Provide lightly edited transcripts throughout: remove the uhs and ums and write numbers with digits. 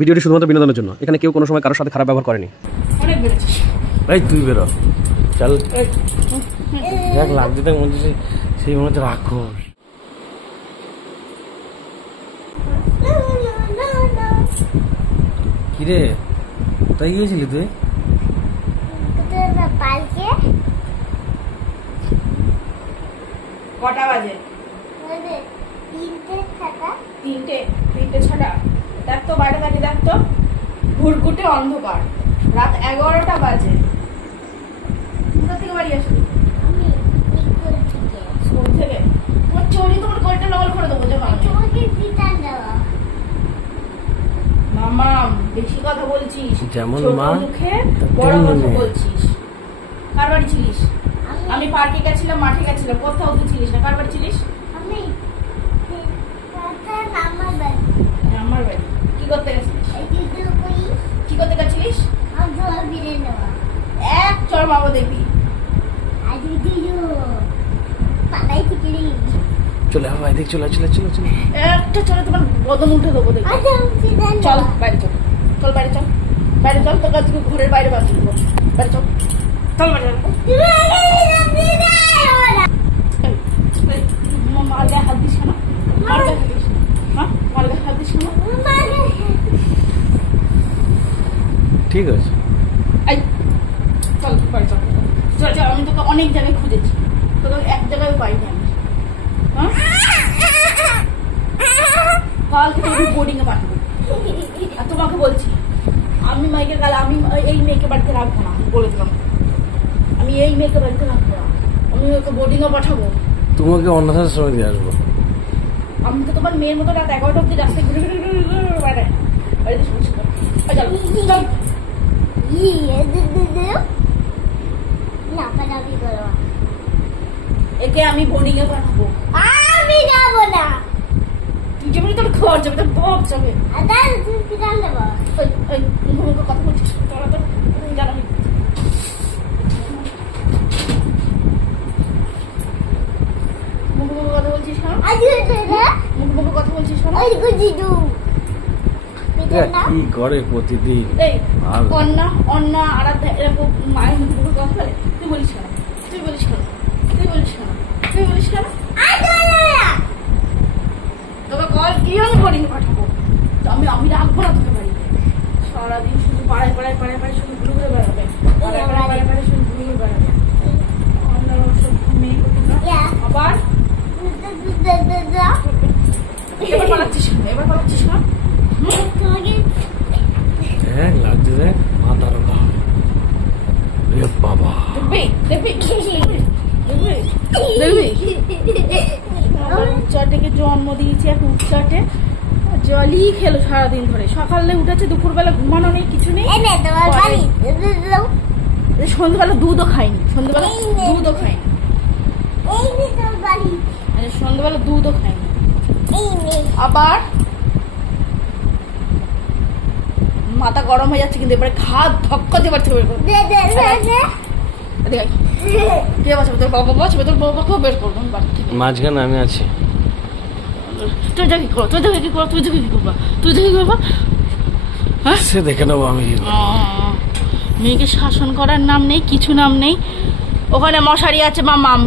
ভিডিওটি শুধুমাত্র বিনোদনের জন্য। এখানে কেউ কোনো সময় কারোর সাথে খারাপ ব্যবহার করেনি। অনেক বেড়েছিস ভাই, তুই বেরো চল। দেখ লাগছে দেখ মনে হচ্ছে সেই মনে হচ্ছে রাক্ষস। কিরে কোথায় গিয়েছিলি তুই? কটা বাজে? তিনটে ছটা। দেখ তো বাইরে থাকি, দেখ তো ঘুরঘুটে অন্ধকার, রাত 11টা বাজে। কোথা থেকে বাড়ি আসবি? স্কুল থেকে। তোমার চোরি তোমার কয়টা নকল করে দেবো যখন মামা বেশি কথা বলছিস, যেমন ছোট মা মুখে বড় কথা বলছিস। কার বাড়ি ছিলিস? আমি পার্কে গেছিলাম, মাঠে গেছিলাম, কোথাও তুই ছিলিস না। কার বাড়ি ছিলিস? আমার বাড়ি। কি করতে গেছিলিস? কি করতে গেছিলিস? এক চর মামা দেখবি। চলে ভাই, দেখ চলে চলে চলে চলে। একটা চলে তোমার বদন উঠে দেবো দেখবি। চল বাইরে চল, চল বাইরে চল, বাইরে চল। তোকে আজকে ঘরের বাইরে বাঁধ দেবো। বাইরে চল, চল বাইরে চল। মার গায়ে হাত দিস না, মার গায়ে হাত দিস না, হ্যাঁ মার গায়ে হাত দিস না। ঠিক আছে এই চল বাড়ি চল, চল চল। আমি তোকে অনেক জায়গায় খুঁজেছি, তোকে এক জায়গায় পাইনি আমি। হ্যাঁ কালকে তোকে বোর্ডিং এ পাঠাবো। আর তোমাকে বলছি, আমি মাইকে কাল আমি এই মেয়েকে বাড়িতে রাখবো না, বলে দিলাম। আমি এই মেয়েকে বাড়িতে রাখবো না, আমি ওকে বোর্ডিং এ পাঠাবো। তোমাকে অন্যথার সময় দিয়ে আসবো। আমি তো তোমার মেয়ের মতো রাত 11টা অব্দি রাস্তায় ঘুরে ঘুরে ঘুরে ঘুরে বাইরে বাড়িতে শুনছি। একে আমি বোর্ডিং এ পাঠাবো। আমি যাবো না। তুই যাবি তোর ঘর যাবে, তোর বক যাবে। কথা বলছিস তোরা তো জানাবি। কথা বলছিস কথা বলছিস কি করে প্রতিদিন? এই অন্না অন্না আরাধ্যা এরকম মায়ের মুখে মুখে কথা বলে। তুই বলিস কেন? তুই বলিস কেন? তুই বলিস কেন? তুই বলিস কেন? তোকে কল দিয়ে আমি বোর্ডিং এ পাঠাবো। আমি রাখবো না তোকে বাড়িতে। সারাদিন শুধু পাড়ায় পাড়ায় পাড়ায় পাড়ায় শুধু ঘুরে ঘুরে বেড়াবে, পাড়ায় পাড়ায় পাড়ায় পাড়ায় শুধু ঘুরে ঘুরে বেড়াবে। মেয়ে করতে আবার এবার পালাচ্ছিস না, এবার পালাচ্ছিস না। হ্যাঁ লাগছে দেখ মাথার বাবা। দেখবি দেখবি দেখবি উচ্চাটেকে জন্ম দিয়েছি, এক উচ্চাটে জলই খেলো সারাদিন ধরে। সকালে উঠেছে, দুপুরবেলা ঘুমানো নেই, কিছু নেই। সন্ধ্যাবেলা দুধও খাইনি, সন্ধ্যাবেলা দুধও খাইনি, সন্ধ্যাবেলা দুধও খাইনি। আবার মাথা গরম হয়ে যাচ্ছে, কিন্তু এবারে ঘাত ধক্কা দিয়ে পারছে। তোর বাবা বাঁচবে, তোর বাবাকেও বের করবো মাঝখানে আমি আছি। তুই দেখি করো, তুই দেখি কি করো, তুই দেখি কি করবা, তুই দেখি করবা। হ্যাঁ সে দেখে নেবো আমি। মেয়েকে শাসন করার নাম নেই, কিছু নাম নেই। ওখানে মশারি আছে মামাম,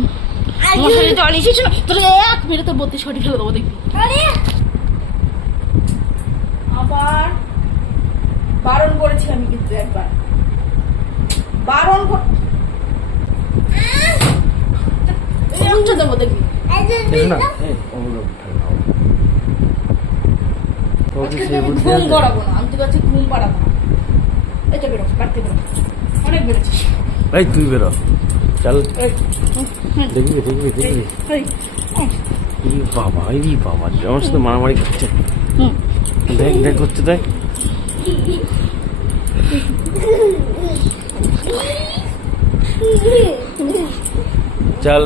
মশারি তো আনিস না। তোর এক মেরে তো 32 সরি ফেলে দেবো দেখবি। আবার বারণ করেছি আমি, কিন্তু একবার বারণ দেবো দেখবি। ঘুম করাবো না, আমি তো কাছে ঘুম পাড়াবো না। এটা বেরো, বাড়তে বেরো, অনেক বেরোছিস। ভাই তুই বেরো চল। দেখবি দেখবি দেখবি বাবা, এই বাবা আমার সাথে মারামারি করছে। দেখ দেখ করছে, দেখ চল।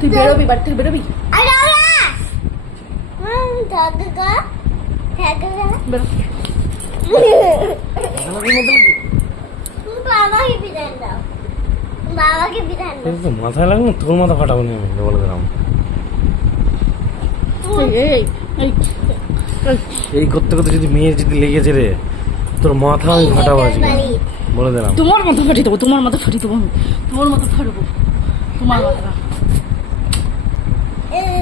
তুই বেরোবি, বাড়ি থেকে বেরোবি। বাবাকে বিধান দাও। মাথায় লাগলো, তোর মাথা ফাটাবো না আমি বলে দিলাম। এই এই এই করতে করতে যদি মেয়ের যদি লেগেছে রে, তোর মাথা আমি ফাটাবো আজকে, বলে দিলাম। তোমার মাথা ফাটিয়ে দেবো, তোমার মাথা ফাটিয়ে দেবো, তোমার মাথা ফাটাবো, তোমার মাথা।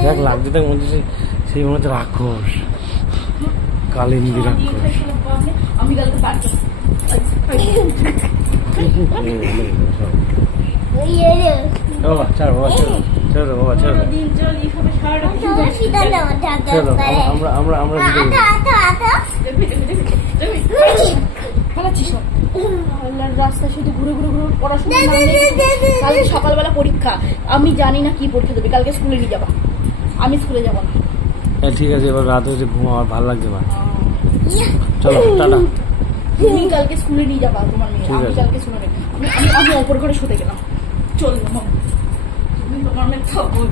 দেখ লাগছে দেখ মনে হচ্ছে সেই মনে হচ্ছে রাক্ষস, কালিন্দী রাক্ষস। আমি কালকে পারবো। বাবা ছাড়, বাবা ছেড়ে দাও, ছেড়ে দাও বাবা, ছেড়ে দাও, দিন চল এইভাবে সারাটা দিন তো সিধা নাও ছেড়ে দাও। ঠাকুর আমরা আমরা আমরা আটা আটা আটা পালাচ্ছিস না। আল্লাহর রাস্তা শুধু ঘুরে ঘুরে ঘুরে পড়াশোনা না হলে কালকে সকালবেলা পরীক্ষা, আমি জানি না কি পরীক্ষা দেবে, কালকে স্কুলে নিয়ে যাবা, আমি স্কুলে যাবো না। হ্যাঁ ঠিক আছে, এবার রাত হয়েছে, ঘুম আমার ভালো লাগছে না। চলো টাটা। তুমি কালকে স্কুলে নিয়ে যাবা তোমার মেয়ে, ঠিক আমি আছে। কালকে স্কুলে আমি অপর ঘরে শুতে গেলাম। চল তুমি তোমার মেয়ে থাকো।